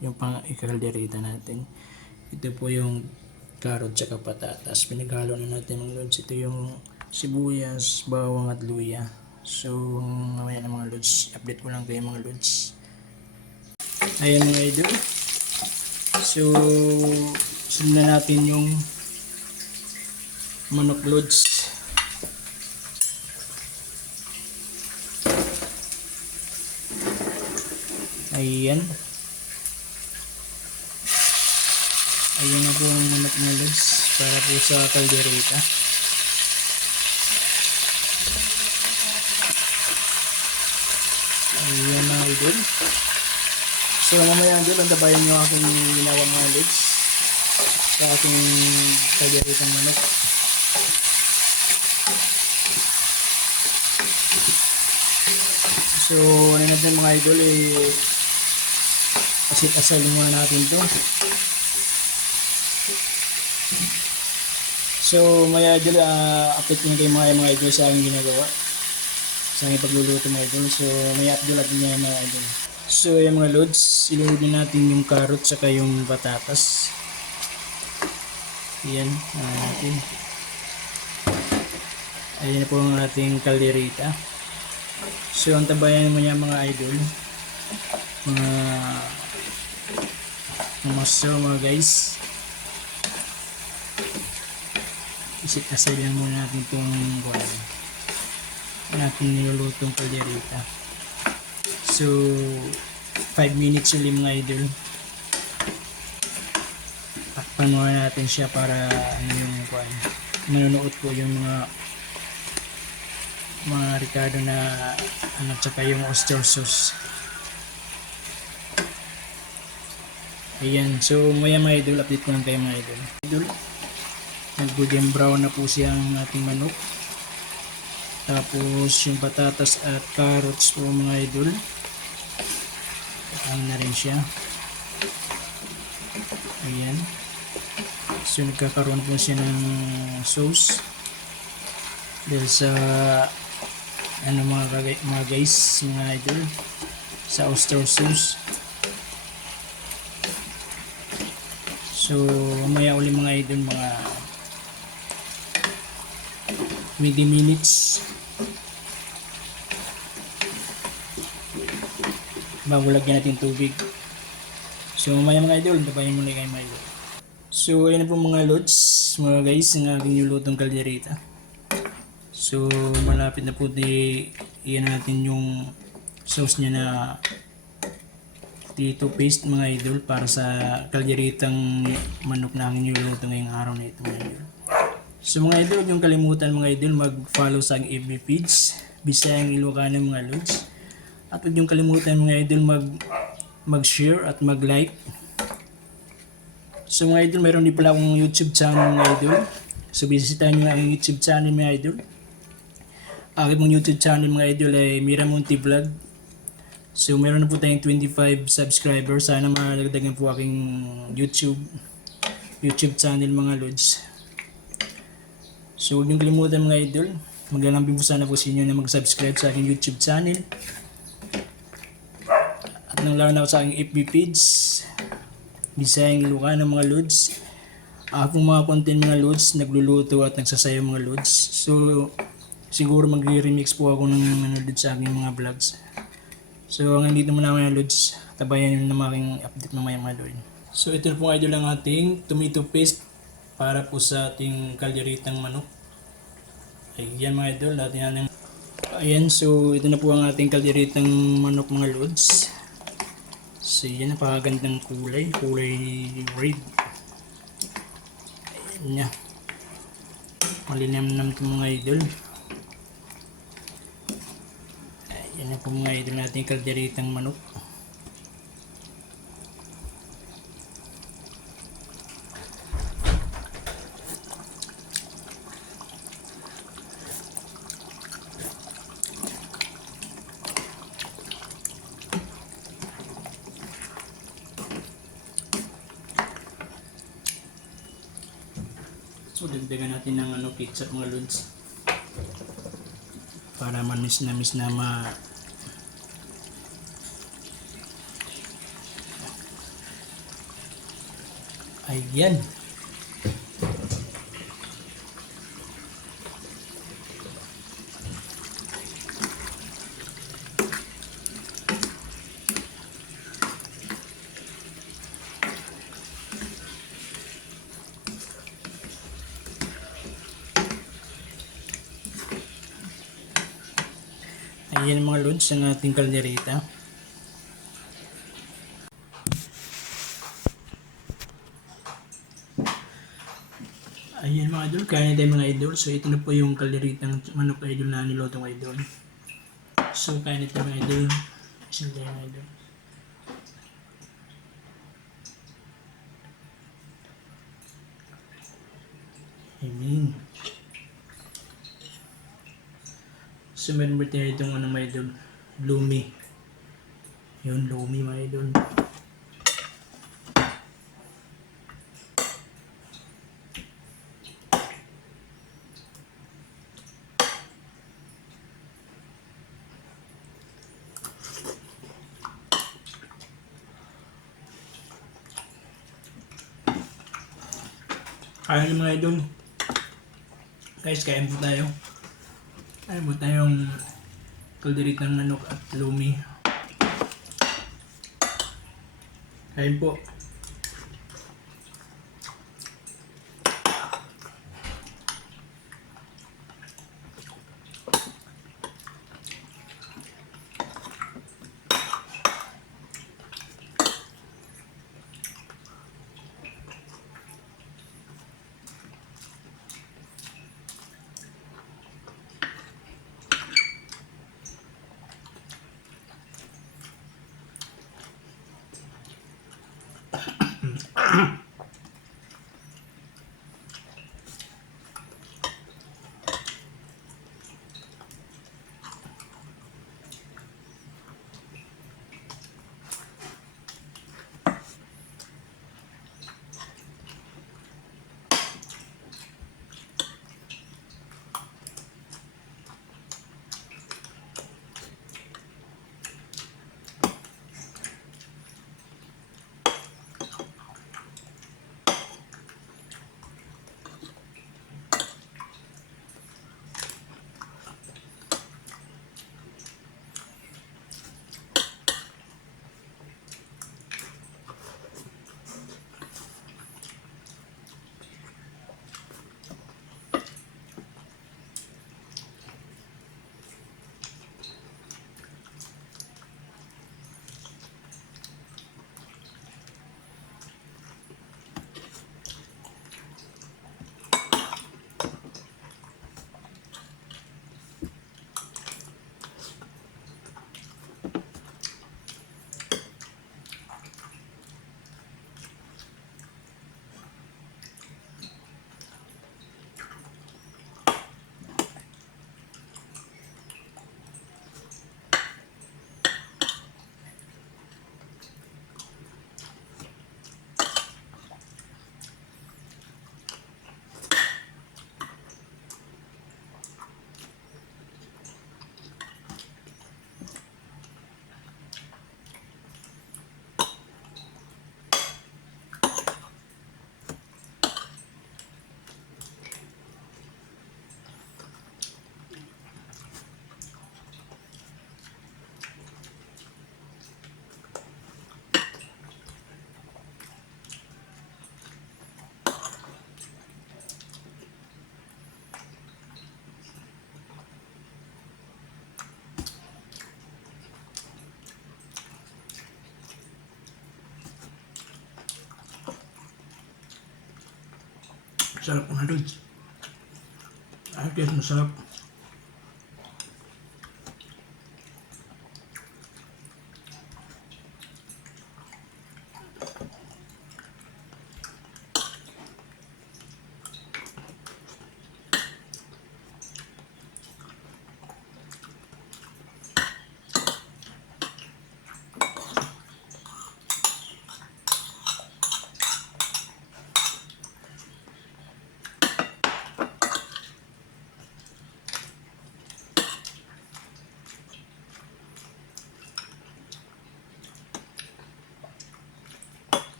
yung pang ikalderita natin. Ito po yung carrot tsaka patatas. Pinaghalo na natin mga lods. Ito yung sibuyas, bawang at luya. So mamaya na mga lods, update ko lang kayo mga lods. Ayan mga idol. So simulan natin yung manok lods. Ayan. Ayan na po ang manok na lods para po sa kaldereta. Ayan mga idol. So mamaya idol, antabayan nyo aking ginawa mga lods sa aking kalderetang manok. So ano natin mga idol, asit-asalin muna natin to. So mga idol, update nyo kayo mga idol sa aking ginagawa sa aking pagluluto mga idol. So may update natin niya mga idol. So yung mga loads, iluhod na natin yung carrot saka yung patatas. Ayan natin. Ayan na po ang ating kaldereta. So ang tabayan mo niya mga idol, mga guys, isit-asay lang muna natin itong natin nilulutong kaldereta. So 5 minutes ulit mga idol. Takpan muna natin siya para manunuot po yung mga Ricardo na tsaka yung oyster sauce. Ayan, so maya mga idol, update ko lang kayo mga idol. Nag-golden brown na po siyang ating manok. Tapos yung patatas at carrots po mga idol, ang na rin siya. Ayan, so nagkakaroon po siya ng sauce dahil sa mga guys, mga idol, sa oyster sauce. So mamaya ulit mga idol, mga 20 minutes bago lagyan natin tubig. So mamaya mga idol, tabayan muna kayo mga idol. So ayan na po mga lods, mga guys, ang aking nilutong kaldereta. So malapit na po iyan natin yung sauce niya na tomato paste mga idol para sa kalderetang manok na aking niluluto ngayong araw na ito mga idol. So mga idol, huwag yung kalimutan mga idol mag-follow sa aking FB page, Bisayang Ilocano mga lods. At huwag yung kalimutan mga idol mag-share at mag-like. So mga idol, mayroon din pala akong YouTube channel mga idol. So bisitahin nyo ang YouTube channel mga idol. Aking mong YouTube channel mga idol ay Miramonte Vlog. So meron na po tayong 25 subscribers. Sana madagdagan po aking YouTube channel mga lods. So huwag niyong kalimutan mga idol, maglalambing po sana po sa inyo na mag-subscribe sa aking YouTube channel. At nang lalo na sa aking FB page, Bisayang Ilocano mga lods. Akong mga content mga lods, nagluluto at nagsasayaw mga lods. So siguro magre-remix po ako ng lods sa aking mga vlogs. So hanggang dito muna mga lods, tabayan nyo na aking update mamaya mga lods. So ito na po idol ang ating tomato paste para po sa ating kalderetang manok. Ayan mga idol, natin. Ayan, so ito na po ang ating kalderetang manok mga lods. So yan, napakagandang kulay red. Ayan niya, malinamnam ito mga idol. Ayan na po mga idol natin kalderetang manok. So dagdagan natin ng ketchup mga lods para manis na Ayan. Ayan mga lods ang ating kaldereta. Ayan mga idol, kain na tayo mga idol. So ito na po yung kalderetang manok idol na niluto mga idol. So kain na tayo mga idol. Isang tayo mga idol. Amen. So meron ba tayo itong ano mga idol? Lumi. Yun, lumi mga idol. Kain mga idol. Guys, kain po tayo. Kain po tayong kalderetang manok at lumi. Kain po. Sarap mga lods. Ayos, masarap.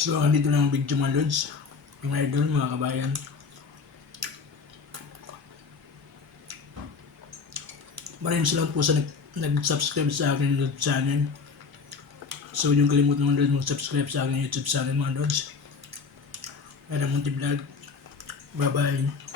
So, andito lang ang video mga lods. Mga idol, mga kabayan. Maraming salamat po sa nag-subscribe sa akin YouTube channel. So, yung kalimutan mga lods mag-subscribe sa akin YouTube channel mga lods. Era Monte Vlog. Bye-bye.